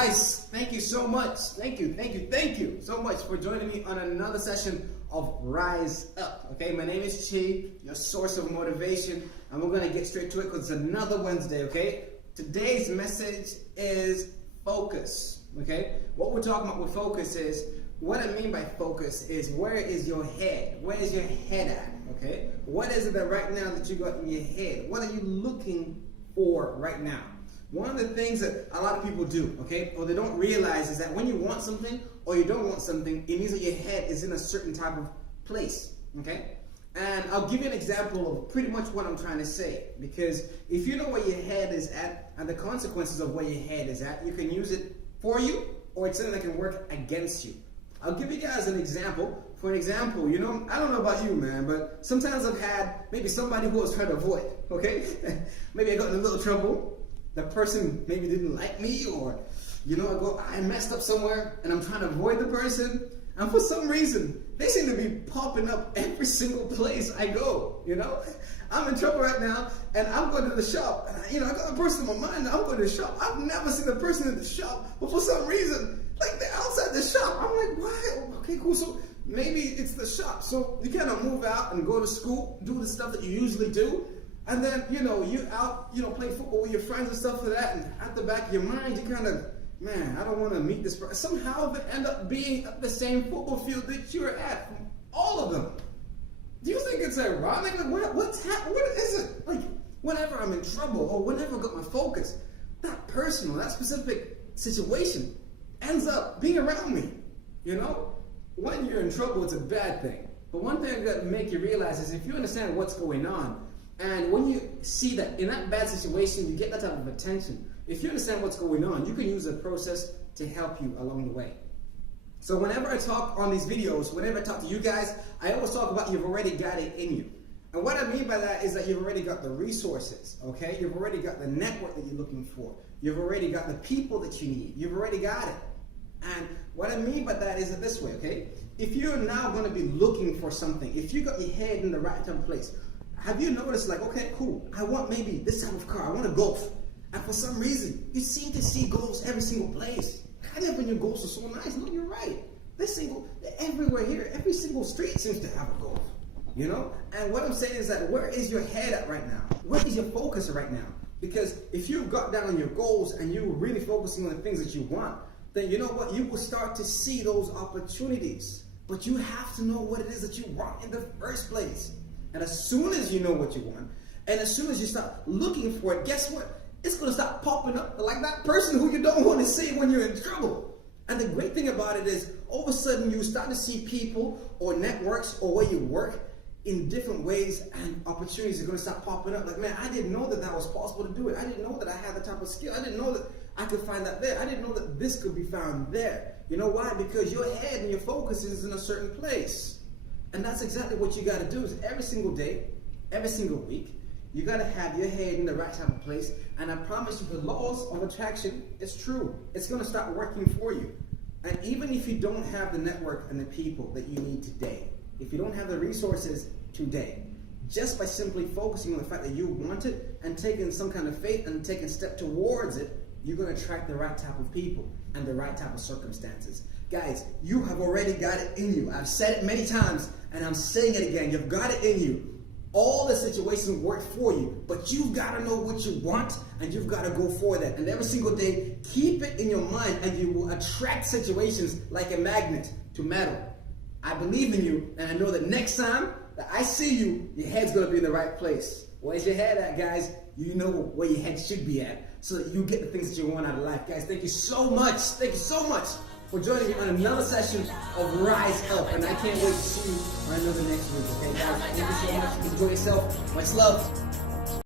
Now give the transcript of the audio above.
Guys, thank you so much. Thank you so much for joining me on another session of Rise Up. Okay, my name is Chi, your source of motivation, and we're gonna get straight to it because it's another Wednesday. Okay, today's message is focus. Okay, what we're talking about with focus is, what I mean by focus is, where is your head? Where is your head at? Okay, what is it that right now that you got in your head? What are you looking for right now? One of the things that a lot of people do, okay, or they don't realize, is that when you want something or you don't want something, it means that your head is in a certain type of place, okay? And I'll give you an example of pretty much what I'm trying to say, because if you know where your head is at and the consequences of where your head is at, you can use it for you, or it's something that can work against you. I'll give you guys an example. For an example, you know, I don't know about you, man, but sometimes I've had maybe somebody who I was trying to avoid, okay? Maybe I got in a little trouble. The person maybe didn't like me, or, you know, I messed up somewhere and I'm trying to avoid the person. And for some reason, they seem to be popping up every single place I go, you know? I'm in trouble right now and I'm going to the shop. And, you know, I got a person in my mind, I'm going to the shop. I've never seen a person in the shop, but for some reason, like they're outside the shop. I'm like, why? Okay, cool. So maybe it's the shop. So you kind of move out and go to school, do the stuff that you usually do. And then, you know, you out, you know, playing football with your friends and stuff like that, and at the back of your mind, you kind of, man, I don't want to meet this person. Somehow they end up being at the same football field that you're at, all of them. Do you think it's ironic? Like, what's happening? What is it? Like, whenever I'm in trouble, or whenever I got my focus, that person or that specific situation ends up being around me, you know? When you're in trouble, it's a bad thing. But one thing I got to make you realize is, if you understand what's going on, and when you see that in that bad situation, you get that type of attention. If you understand what's going on, you can use a process to help you along the way. So whenever I talk on these videos, whenever I talk to you guys, I always talk about you've already got it in you. And what I mean by that is that you've already got the resources, okay? You've already got the network that you're looking for. You've already got the people that you need. You've already got it. And what I mean by that is that this way, okay? If you're now going to be looking for something, if you got your head in the right type of place, have you noticed, like, okay, cool, I want maybe this type of car, I want a Golf. And for some reason, you seem to see Golfs every single place. Kind of when your Golfs are so nice. No, you're right. They're everywhere here. Every single street seems to have a Golf, you know? And what I'm saying is that, where is your head at right now? Where is your focus right now? Because if you've got down on your goals and you're really focusing on the things that you want, then you know what? You will start to see those opportunities. But you have to know what it is that you want in the first place. And as soon as you know what you want, and as soon as you start looking for it, guess what? It's going to start popping up like that person who you don't want to see when you're in trouble. And the great thing about it is, all of a sudden you start to see people or networks or where you work in different ways, and opportunities are going to start popping up. Like, man, I didn't know that was possible to do it. I didn't know that I had the type of skill. I didn't know that I could find that there. I didn't know that this could be found there. You know why? Because your head and your focus is in a certain place. And that's exactly what you got to do. Is every single day, every single week, you got to have your head in the right type of place. And I promise you, the laws of attraction is true. It's going to start working for you. And even if you don't have the network and the people that you need today, if you don't have the resources today, just by simply focusing on the fact that you want it and taking some kind of faith and taking a step towards it, you're going to attract the right type of people and the right type of circumstances. Guys, you have already got it in you. I've said it many times, and I'm saying it again. You've got it in you. All the situations work for you, but you've got to know what you want, and you've got to go for that. And every single day, keep it in your mind, and you will attract situations like a magnet to metal. I believe in you, and I know that next time that I see you, your head's going to be in the right place. Where's your head at, guys? You know where your head should be at, so that you get the things that you want out of life. Guys, thank you so much. Thank you so much for joining me on another session of Rise Up. And I can't wait to see you on another next week. Okay, guys, thank you so much. Enjoy yourself. Much love.